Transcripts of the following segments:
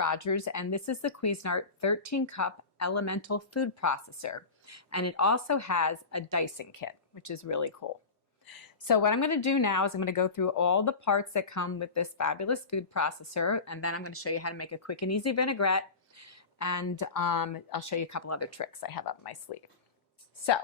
Rogers, and this is the Cuisinart 13-cup elemental food processor. And it also has a dicing kit, which is really cool. So what I'm going to do now is I'm going to go through all the parts that come with this fabulous food processor, and then I'm going to show you how to make a quick and easy vinaigrette, and I'll show you a couple other tricks I have up my sleeve. So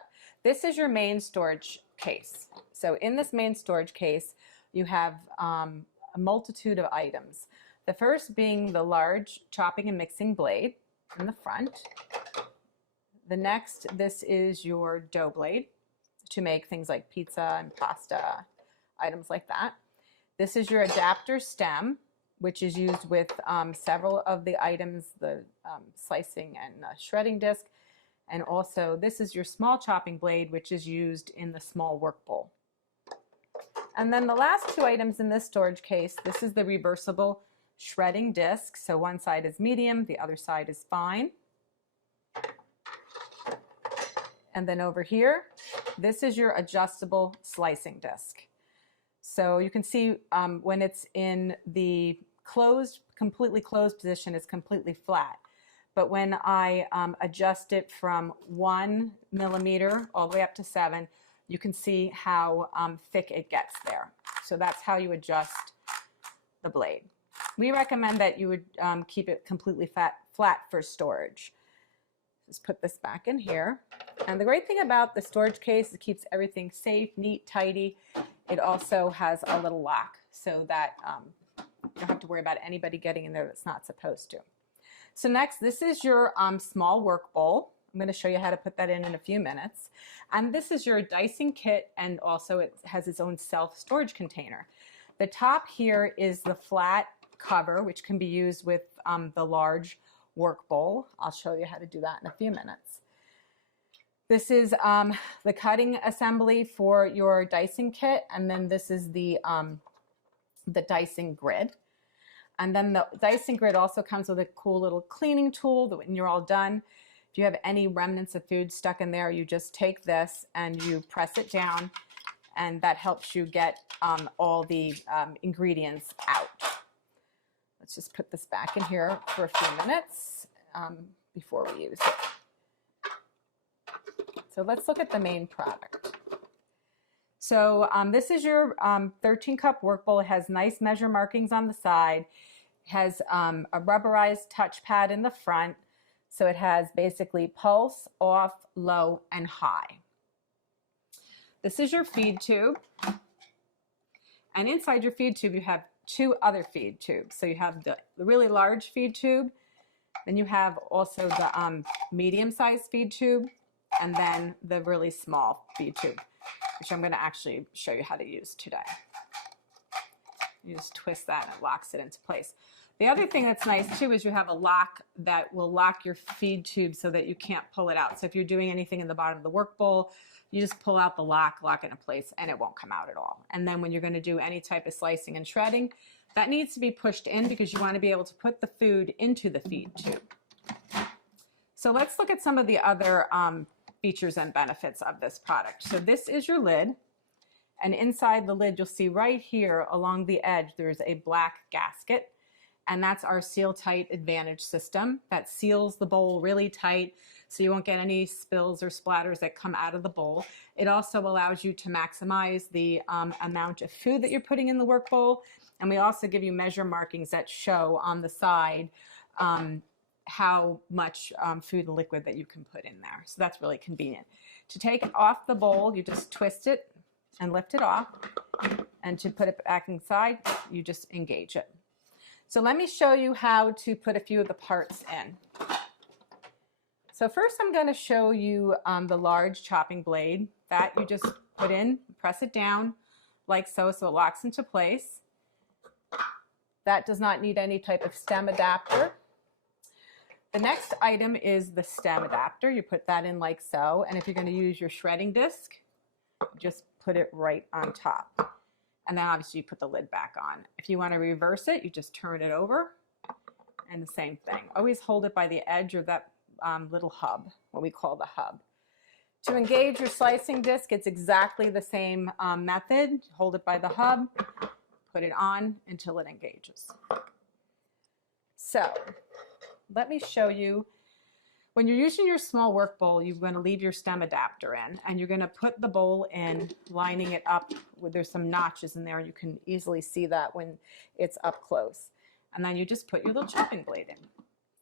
this is your main storage case. So in this main storage case, you have a multitude of items. The first being the large chopping and mixing blade in the front. The next, this is your dough blade to make things like pizza and pasta, items like that. This is your adapter stem, which is used with several of the items, the slicing and shredding disc. And also, this is your small chopping blade, which is used in the small work bowl. And then the last two items in this storage case, this is the reversible shredding disc. So one side is medium, the other side is fine. And then over here, this is your adjustable slicing disc. So you can see when it's in the completely closed position, it's completely flat. But when I adjust it from 1 millimeter all the way up to 7, you can see how thick it gets there. So that's how you adjust the blade. We recommend that you would keep it completely flat for storage. Just put this back in here. And the great thing about the storage case is it keeps everything safe, neat, tidy. It also has a little lock so that you don't have to worry about anybody getting in there that's not supposed to. So next, this is your small work bowl. I'm going to show you how to put that in a few minutes. And this is your dicing kit, and also it has its own self-storage container. The top here is the flat cover, which can be used with the large work bowl. I'll show you how to do that in a few minutes. This is the cutting assembly for your dicing kit, and then this is the dicing grid. And then the dicing grid also comes with a cool little cleaning tool that when you're all done, if you have any remnants of food stuck in there, you just take this and you press it down, and that helps you get all the ingredients out. Let's just put this back in here for a few minutes before we use it. So let's look at the main product. So this is your 13-cup work bowl. It has nice measure markings on the side. It has a rubberized touchpad in the front. So it has basically pulse, off, low, and high. This is your feed tube. And inside your feed tube, you have two other feed tubes. So you have the really large feed tube. Then you have also the medium-sized feed tube. And then the really small feed tube, which I'm going to actually show you how to use today. You just twist that and it locks it into place. The other thing that's nice too is you have a lock that will lock your feed tube so that you can't pull it out. So if you're doing anything in the bottom of the work bowl, you just pull out the lock it in place, and it won't come out at all. And then when you're going to do any type of slicing and shredding, that needs to be pushed in because you want to be able to put the food into the feed tube. So let's look at some of the other features and benefits of this product. So this is your lid, and inside the lid you'll see right here along the edge there's a black gasket, and that's our Seal Tight Advantage system that seals the bowl really tight so you won't get any spills or splatters that come out of the bowl. It also allows you to maximize the amount of food that you're putting in the work bowl, and we also give you measure markings that show on the side how much food and liquid that you can put in there. So that's really convenient. To take it off the bowl, you just twist it and lift it off. And to put it back inside, you just engage it. So let me show you how to put a few of the parts in. So first I'm going to show you the large chopping blade that you just put in, press it down like so, so it locks into place. That does not need any type of stem adapter. The next item is the stem adapter. You put that in like so, and if you're going to use your shredding disc, just put it right on top. And then obviously you put the lid back on. If you want to reverse it, you just turn it over, and the same thing. Always hold it by the edge or that little hub, what we call the hub. To engage your slicing disc, it's exactly the same method. Hold it by the hub, put it on until it engages. So let me show you. When you're using your small work bowl, you're going to leave your stem adapter in, and you're going to put the bowl in, lining it up. There's some notches in there. You can easily see that when it's up close. And then you just put your little chopping blade in.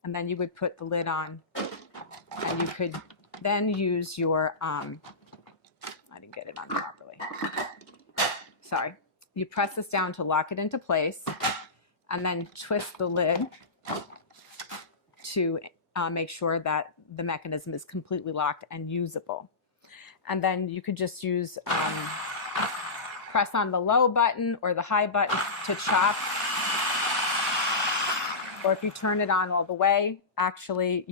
And then you would put the lid on, and you could then use your, I didn't get it on properly. Sorry. You press this down to lock it into place, and then twist the lid to make sure that the mechanism is completely locked and usable. And then you could just use, press on the low button or the high button to chop. Or if you turn it on all the way, actually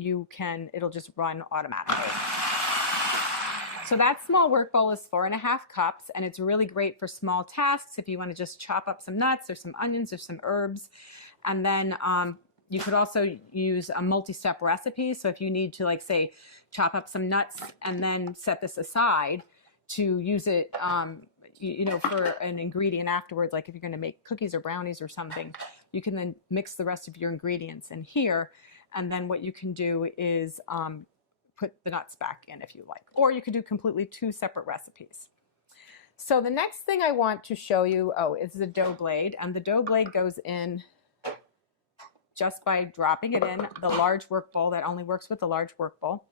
it'll just run automatically. So that small work bowl is 4.5 cups, and it's really great for small tasks if you want to just chop up some nuts or some onions or some herbs. And then you could also use a multi-step recipe. So if you need to, like, say, chop up some nuts and then set this aside to use it, for an ingredient afterwards, like if you're going to make cookies or brownies or something, you can then mix the rest of your ingredients in here. And then what you can do is put the nuts back in if you like. Or you could do completely 2 separate recipes. So the next thing I want to show you, is the dough blade. And the dough blade goes in just by dropping it in the large work bowl. That only works with the large work bowl.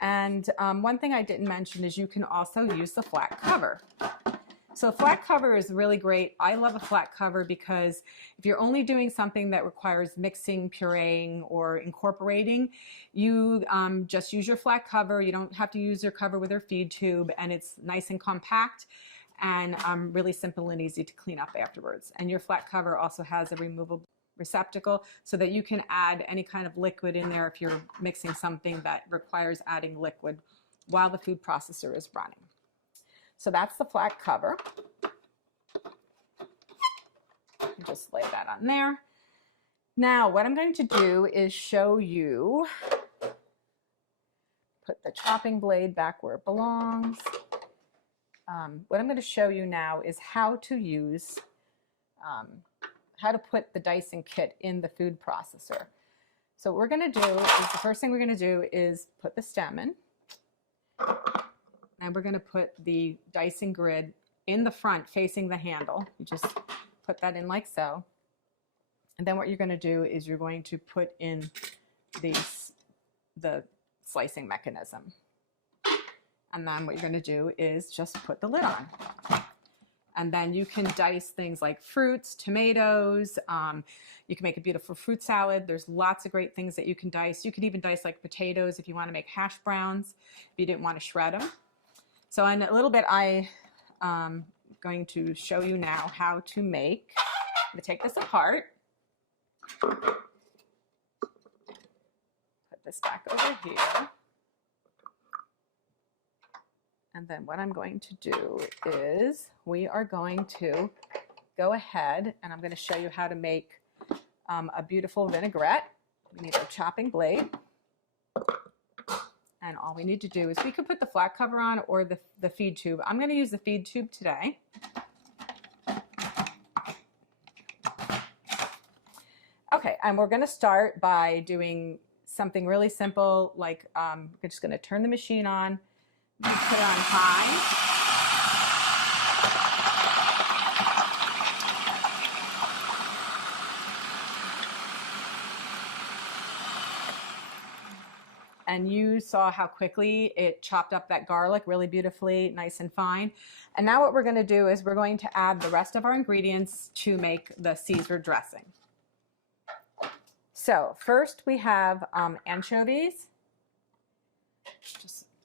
And one thing I didn't mention is you can also use the flat cover. So a flat cover is really great. I love a flat cover because if you're only doing something that requires mixing, pureeing, or incorporating, you just use your flat cover. You don't have to use your cover with your feed tube, and it's nice and compact and really simple and easy to clean up afterwards. And your flat cover also has a removable receptacle so that you can add any kind of liquid in there if you're mixing something that requires adding liquid while the food processor is running. So that's the flat cover. Just lay that on there. Now what I'm going to do is show you, put the chopping blade back where it belongs. What I'm going to show you now is how to use, how to put the dicing kit in the food processor. So what we're going to do is, the first thing we're going to do is put the stem in. And we're going to put the dicing grid in the front facing the handle. You just put that in like so. And then what you're going to do is you're going to put in the slicing mechanism. And then what you're going to do is just put the lid on. And then you can dice things like fruits, tomatoes. You can make a beautiful fruit salad. There's lots of great things that you can dice. You could even dice like potatoes if you want to make hash browns, if you didn't want to shred them. So in a little bit, I'm going to show you now how to make. I'm going to take this apart. Put this back over here. And then what I'm going to do is we are going to go ahead and I'm going to show you how to make a beautiful vinaigrette. We need a chopping blade. And all we need to do is, we could put the flat cover on or the feed tube. I'm going to use the feed tube today. Okay, and we're going to start by doing something really simple, like we're just going to turn the machine on, put it on high. And you saw how quickly it chopped up that garlic really beautifully, nice and fine. And now what we're going to do is we're going to add the rest of our ingredients to make the Caesar dressing. So first we have anchovies.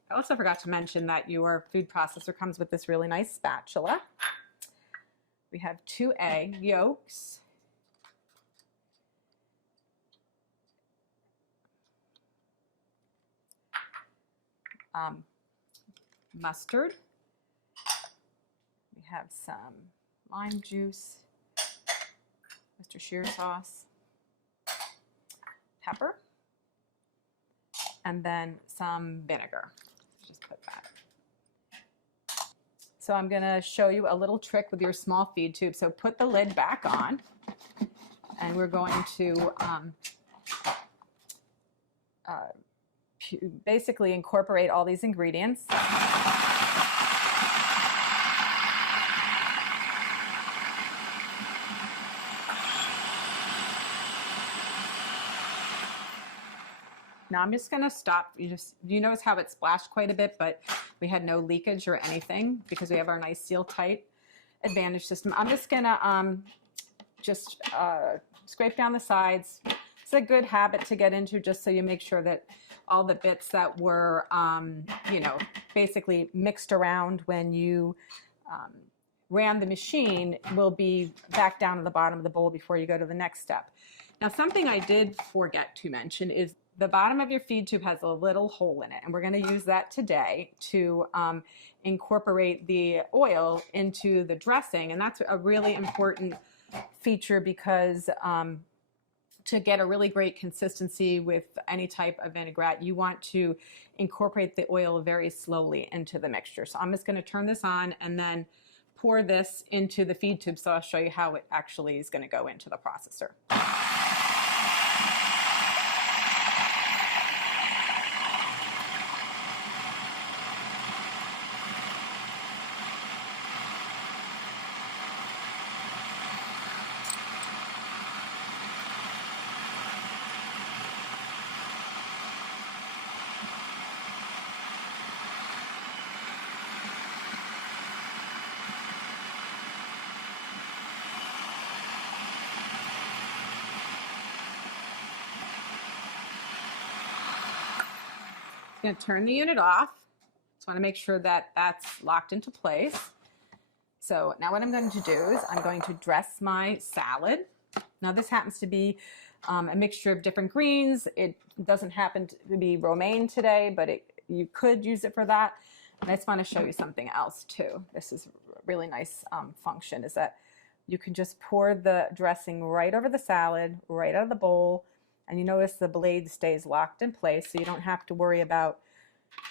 I also forgot to mention that your food processor comes with this really nice spatula. We have 2 egg yolks. Mustard. We have some lime juice, Worcestershire sauce, pepper, and then some vinegar. Just put that. So I'm going to show you a little trick with your small feed tube. So put the lid back on, and we're going to basically incorporate all these ingredients. Now I'm just going to stop. You notice how it splashed quite a bit, but we had no leakage or anything because we have our nice seal tight advantage system. I'm just going to scrape down the sides. It's a good habit to get into, just so you make sure that all the bits that were, you know, basically mixed around when you ran the machine will be back down at the bottom of the bowl before you go to the next step. Now, something I did forget to mention is the bottom of your feed tube has a little hole in it, and we're going to use that today to incorporate the oil into the dressing. And that's a really important feature because to get a really great consistency with any type of vinaigrette, you want to incorporate the oil very slowly into the mixture. So I'm just going to turn this on and then pour this into the feed tube, so I'll show you how it actually is going to go into the processor. I'm going to turn the unit off. Just want to make sure that that's locked into place. So now what I'm going to do is I'm going to dress my salad. Now this happens to be a mixture of different greens. It doesn't happen to be romaine today, but you could use it for that. And I just want to show you something else too. This is a really nice function, is that you can just pour the dressing right over the salad, right out of the bowl. And you notice the blade stays locked in place, so you don't have to worry about,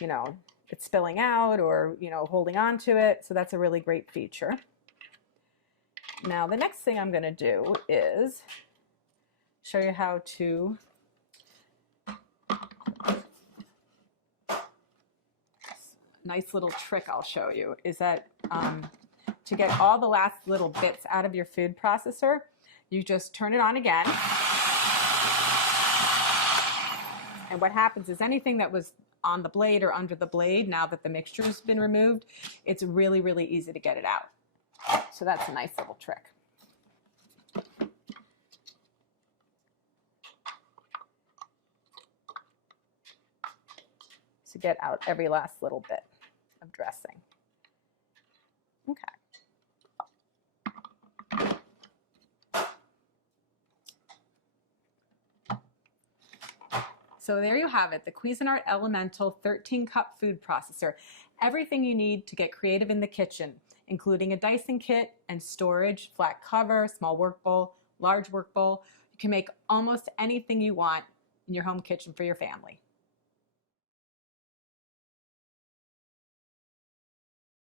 you know, it spilling out or, you know, holding on to it. So that's a really great feature. Now, the next thing I'm going to do is show you how to nice little trick I'll show you is that to get all the last little bits out of your food processor, you just turn it on again. And what happens is anything that was on the blade or under the blade, now that the mixture has been removed, it's really, really easy to get it out. So that's a nice little trick. To get out every last little bit of dressing. Okay. So there you have it, the Cuisinart Elemental 13-cup food processor. Everything you need to get creative in the kitchen, including a dicing kit and storage, flat cover, small work bowl, large work bowl. You can make almost anything you want in your home kitchen for your family.